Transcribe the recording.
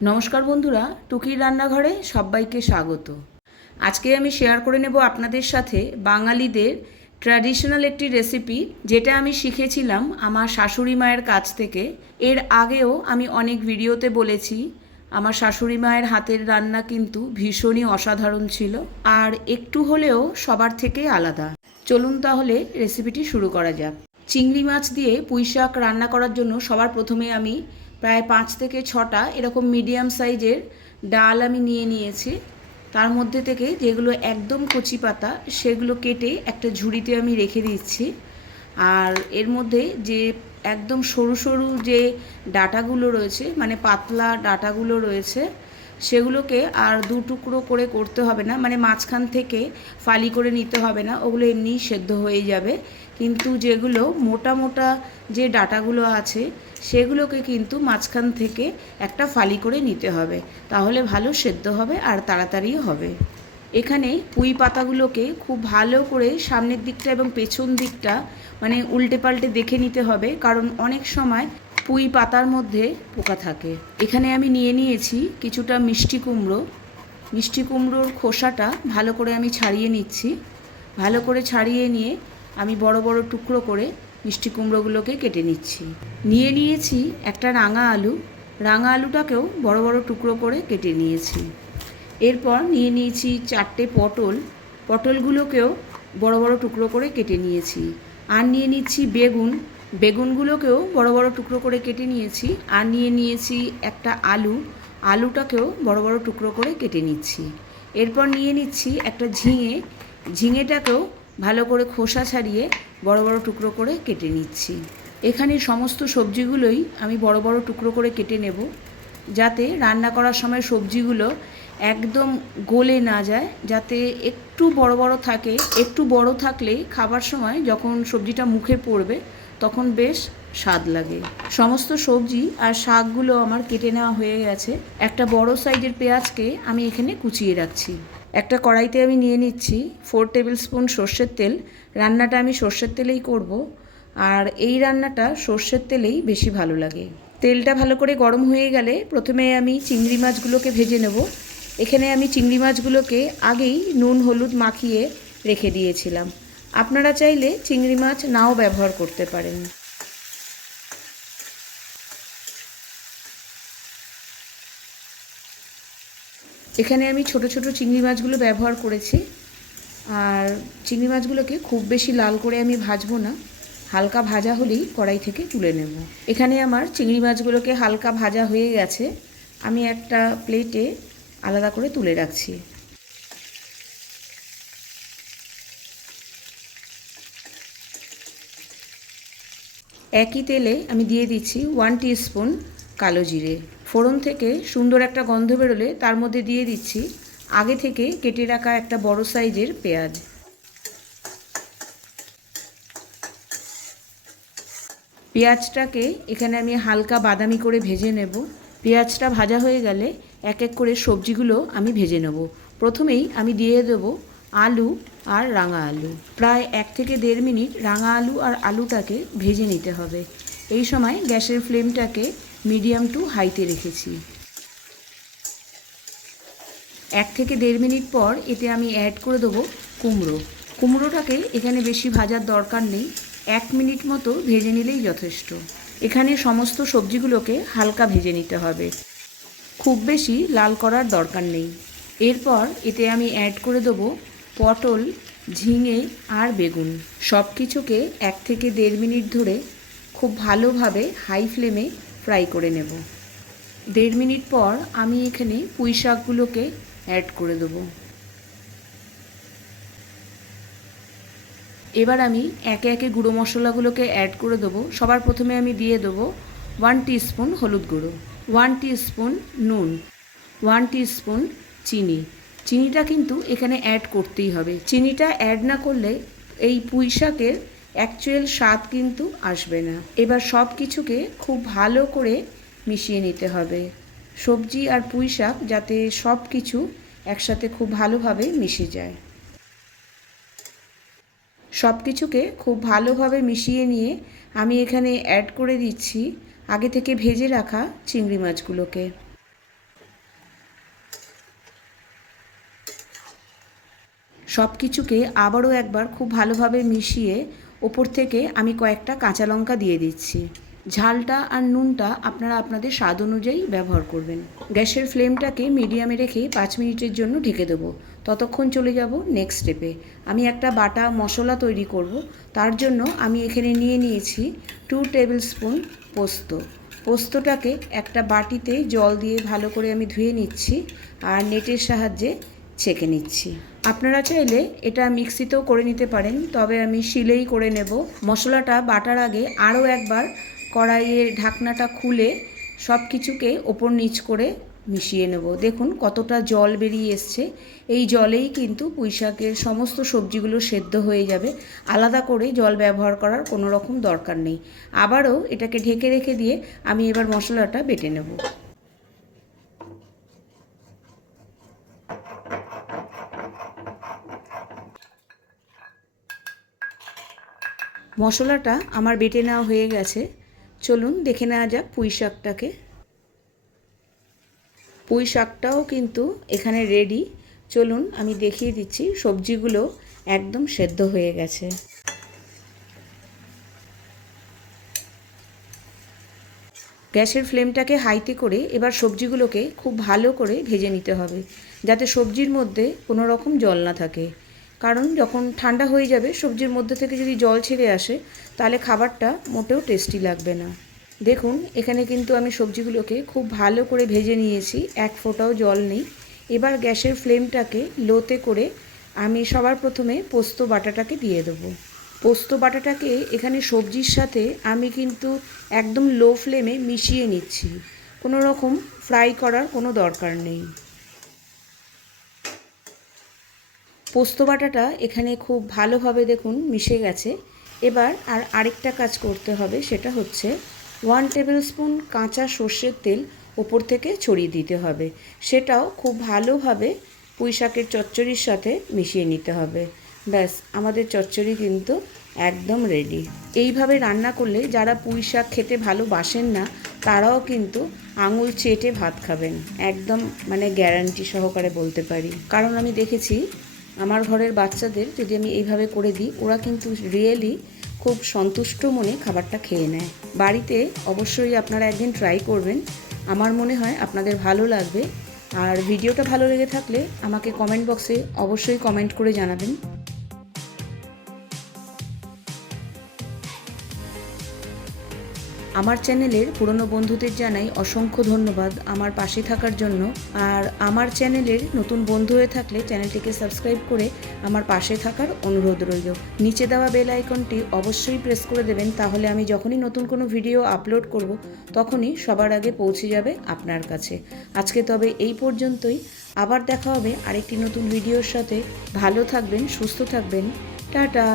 নমস্কার বন্ধুরা, টুকির রান্নাঘরে সবাইকে স্বাগত। আজকে আমি শেয়ার করে নেব আপনাদের সাথে বাঙালিদের ট্র্যাডিশনাল একটি রেসিপি যেটা আমি শিখেছিলাম আমার শাশুড়ি মায়ের কাছ থেকে। এর আগেও আমি অনেক ভিডিওতে বলেছি, আমার শাশুড়ি মায়ের হাতের রান্না কিন্তু ভীষণই অসাধারণ ছিল, আর একটু হলেও সবার থেকে আলাদা। চলুন তাহলে রেসিপিটি শুরু করা যাক। চিংড়ি মাছ দিয়ে পুঁই শাক রান্না করার জন্য সবার প্রথমে আমি প্রায় পাঁচ থেকে ছটা এরকম মিডিয়াম সাইজের ডাল আমি নিয়ে নিয়েছি। তার মধ্যে থেকে যেগুলো একদম কচি পাতা, সেগুলো কেটে একটা ঝুড়িতে আমি রেখে দিচ্ছি। আর এর মধ্যে যে একদম সরু সরু যে ডাটাগুলো রয়েছে মানে পাতলা ডাটাগুলো রয়েছে, সেগুলোকে আর দু টুকরো করে করতে হবে না। মানে মাঝখান থেকে ফালি করে নিতে হবে না, ওগুলো এমনিই সেদ্ধ হয়ে যাবে। কিন্তু যেগুলো মোটা মোটা যে ডাটাগুলো আছে, সেগুলোকে কিন্তু মাঝখান থেকে একটা ফালি করে নিতে হবে। তাহলে ভালো সেদ্ধ হবে আর তাড়াতাড়িও হবে। এখানে পুঁই পাতাগুলোকে খুব ভালো করে সামনের দিকটা এবং পেছন দিকটা মানে উল্টে পাল্টে দেখে নিতে হবে, কারণ অনেক সময় পুঁই পাতার মধ্যে পোকা থাকে। এখানে আমি নিয়ে নিয়েছি কিছুটা মিষ্টি কুমড়ো। মিষ্টি কুমড়োর খোসাটা ভালো করে আমি ছাড়িয়ে নিচ্ছি। ভালো করে ছাড়িয়ে নিয়ে আমি বড় বড় টুকরো করে মিষ্টি কুমড়োগুলোকে কেটে নিচ্ছি। নিয়ে নিয়েছি একটা রাঙা আলু। রাঙা আলুটাকেও বড় বড় টুকরো করে কেটে নিয়েছি। এরপর নিয়ে নিয়েছি চারটে পটল। পটলগুলোকেও বড় বড় টুকরো করে কেটে নিয়েছি। আর নিয়ে নিচ্ছি বেগুন। বেগুনগুলোকেও বড় বড় টুকরো করে কেটে নিয়েছি। আর নিয়ে নিয়েছি একটা আলু। আলুটাকেও বড় বড় টুকরো করে কেটে নিচ্ছি। এরপর নিয়ে নিচ্ছি একটা ঝিঙে। ঝিঙেটাকেও ভালো করে খোসা ছাড়িয়ে বড় বড় টুকরো করে কেটে নিচ্ছি। এখানে সমস্ত সবজিগুলোই আমি বড় বড় টুকরো করে কেটে নেব, যাতে রান্না করার সময় সবজিগুলো একদম গলে না যায়, যাতে একটু বড় বড় থাকে, একটু বড় থাকলে খাবার সময় যখন সবজিটা মুখে পড়বে, তখন বেশ স্বাদ লাগে। সমস্ত সবজি আর শাকগুলো আমার কেটে নেওয়া হয়ে গেছে। একটা বড় সাইজের পেঁয়াজকে আমি এখানে কুচিয়ে রাখছি। একটা কড়াইতে আমি নিয়ে নিচ্ছি ফোর টেবিল স্পুন সর্ষের তেল। রান্নাটা আমি সর্ষের তেলেই করব। আর এই রান্নাটা সর্ষের তেলেই বেশি ভালো লাগে। তেলটা ভালো করে গরম হয়ে গেলে প্রথমে আমি চিংড়ি মাছগুলোকে ভেজে নেব। এখানে আমি চিংড়ি মাছগুলোকে আগেই নুন, হলুদ মাখিয়ে রেখে দিয়েছিলাম। আপনারা চাইলে চিংড়ি মাছ নাও ব্যবহার করতে পারেন। এখানে আমি ছোট ছোট চিংড়ি মাছগুলো ব্যবহার করেছি। আর চিংড়ি মাছগুলোকে খুব বেশি লাল করে আমি ভাজবো না। হালকা ভাজা হলেই কড়াই থেকে তুলে নেব। এখানে আমার চিংড়ি মাছগুলোকে হালকা ভাজা হয়ে গেছে। আমি একটা প্লেটে আলাদা করে তুলে রাখছি। একই তেলে আমি দিয়ে দিচ্ছি ওয়ান স্পুন কালো জিরে। ফোড়ন থেকে সুন্দর একটা গন্ধ বেরোলে তার মধ্যে দিয়ে দিচ্ছি আগে থেকে কেটে রাখা একটা বড় সাইজের পেঁয়াজ। পেঁয়াজটাকে এখানে আমি হালকা বাদামি করে ভেজে নেব। পেঁয়াজটা ভাজা হয়ে গেলে এক এক করে সবজিগুলো আমি ভেজে নেব। প্রথমেই আমি দিয়ে দেব আলু আর রাঙা আলু। প্রায় এক থেকে দেড় মিনিট রাঙা আলু আর আলুটাকে ভেজে নিতে হবে। এই সময় গ্যাসের ফ্লেমটাকে মিডিয়াম টু হাইতে রেখেছি। এক থেকে দেড় মিনিট পর এতে আমি অ্যাড করে দেবো কুমড়ো। কুমড়োটাকে এখানে বেশি ভাজার দরকার নেই, এক মিনিট মতো ভেজে নিলেই যথেষ্ট। এখানে সমস্ত সবজিগুলোকে হালকা ভেজে নিতে হবে। খুব বেশি লাল করার দরকার নেই। এরপর এতে আমি অ্যাড করে দেবো পটল, ঝিঙে আর বেগুন। সব কিছুকে এক থেকে দেড় মিনিট ধরে খুব ভালোভাবে হাই ফ্লেমে ফ্রাই করে নেব। দেড় মিনিট পর আমি এখানে পুঁই শাকগুলোকে অ্যাড করে দেবো। এবার আমি একে একে গুঁড়ো মশলাগুলোকে অ্যাড করে দেবো। সবার প্রথমে আমি দিয়ে দেবো ওয়ান স্পুন হলুদ গুঁড়ো ওয়ান স্পুন নুন ওয়ান স্পুন চিনি। চিনিটা কিন্তু এখানে অ্যাড করতেই হবে। চিনিটা অ্যাড না করলে এই পুঁই শাকের অ্যাকচুয়াল স্বাদ কিন্তু আসবে না। এবার সব কিছুকে খুব ভালো করে মিশিয়ে নিতে হবে। সবজি আর পুঁই শাক যাতে সব কিছু একসাথে খুব ভালোভাবে মিশে যায়। সব কিছুকে খুব ভালোভাবে মিশিয়ে নিয়ে আমি এখানে অ্যাড করে দিচ্ছি আগে থেকে ভেজে রাখা চিংড়ি মাছগুলোকে। সব কিছুকে আবারও একবার খুব ভালোভাবে মিশিয়ে ওপর থেকে আমি কয়েকটা কাঁচা লঙ্কা দিয়ে দিচ্ছি। ঝালটা আর নুনটা আপনারা আপনাদের স্বাদ অনুযায়ী ব্যবহার করবেন। গ্যাসের ফ্লেমটাকে মিডিয়ামে রেখে পাঁচ মিনিটের জন্য ঢেকে দেবো। ততক্ষণ চলে যাব নেক্সট স্টেপে। আমি একটা বাটা মশলা তৈরি করব। তার জন্য আমি এখানে নিয়ে নিয়েছি টু টেবিল স্পুন পোস্ত। পোস্তটাকে একটা বাটিতে জল দিয়ে ভালো করে আমি ধুয়ে নিচ্ছি। আর নেটের সাহায্যে ছেঁকে নিচ্ছি। আপনারা চাইলে এটা মিক্সিতেও করে নিতে পারেন, তবে আমি শিলেই করে নেব। মশলাটা বাটার আগে আরও একবার কড়াইয়ের ঢাকনাটা খুলে সব কিছুকে ওপর নিচ করে মিশিয়ে নেব। দেখুন কতটা জল বেরিয়ে এসছে। এই জলেই কিন্তু পুঁইশাকের সমস্ত সবজিগুলো সেদ্ধ হয়ে যাবে। আলাদা করে জল ব্যবহার করার কোনো রকম দরকার নেই। আবারও এটাকে ঢেকে রেখে দিয়ে আমি এবার মশলাটা বেটে নেব। মশলাটা আমার বেটে নেওয়া হয়ে গেছে। চলুন দেখে নেওয়া যাক পুঁই শাকটাকে। পুঁই শাকটাও কিন্তু এখানে রেডি চলুন আমি দেখিয়ে দিচ্ছি, সবজিগুলো একদম সেদ্ধ হয়ে গেছে। গ্যাসের ফ্লেমটাকে হাইতে করে এবার সবজিগুলোকে খুব ভালো করে ভেজে নিতে হবে, যাতে সবজির মধ্যে কোনো রকম জল না থাকে। কারণ যখন ঠান্ডা হয়ে যাবে, সবজির মধ্যে থেকে যদি জল ছেড়ে আসে, তাহলে খাবারটা মোটেও টেস্টি লাগবে না। দেখুন, এখানে কিন্তু আমি সবজিগুলোকে খুব ভালো করে ভেজে নিয়েছি, এক ফোঁটাও জল নেই। এবার গ্যাসের ফ্লেমটাকে লোতে করে আমি সবার প্রথমে পোস্ত বাটাটাকে দিয়ে দেবো। পোস্ত বাটাটাকে এখানে সবজির সাথে আমি কিন্তু একদম লো ফ্লেমে মিশিয়ে নিচ্ছি। কোনো রকম ফ্রাই করার কোনো দরকার নেই। পোস্ত বাটাটা এখানে খুব ভালোভাবে দেখুন মিশে গেছে। এবার আর আরেকটা কাজ করতে হবে, সেটা হচ্ছে ওয়ান টেবিল স্পুন কাঁচা সর্ষের তেল ওপর থেকে ছড়িয়ে দিতে হবে। সেটাও খুব ভালোভাবে পুঁই শাকের চচ্চড়ির সাথে মিশিয়ে নিতে হবে। ব্যাস, আমাদের চচ্চড়ি কিন্তু একদম রেডি এইভাবে রান্না করলে যারা পুঁই শাক খেতে ভালোবাসেন না, তারাও কিন্তু আঙুল চেটে ভাত খাবেন। একদম মানে গ্যারান্টি সহকারে বলতে পারি। কারণ আমি দেখেছি আমার ঘরের বাচ্চাদের যদি আমি এইভাবে করে দিই, ওরা কিন্তু রিয়েলি খুব সন্তুষ্ট মনে খাবারটা খেয়ে নেয়। বাড়িতে অবশ্যই আপনারা একদিন ট্রাই করবেন। আমার মনে হয় আপনাদের ভালো লাগবে। আর ভিডিওটা ভালো লেগে থাকলে আমাকে কমেন্ট বক্সে অবশ্যই কমেন্ট করে জানাবেন। আমার চ্যানেলের পুরনো বন্ধুদের জানাই অসংখ্য ধন্যবাদ আমার পাশে থাকার জন্য। আর আমার চ্যানেলের নতুন বন্ধু হয়ে থাকলে চ্যানেলটিকে সাবস্ক্রাইব করে আমার পাশে থাকার অনুরোধ রইল। নিচে দেওয়া বেল আইকনটি অবশ্যই প্রেস করে দেবেন, তাহলে আমি যখনই নতুন কোনো ভিডিও আপলোড করব, তখনই সবার আগে পৌঁছে যাবে আপনার কাছে। আজকে তবে এই পর্যন্তই। আবার দেখা হবে আরেকটি নতুন ভিডিওর সাথে। ভালো থাকবেন, সুস্থ থাকবেন। টাটা!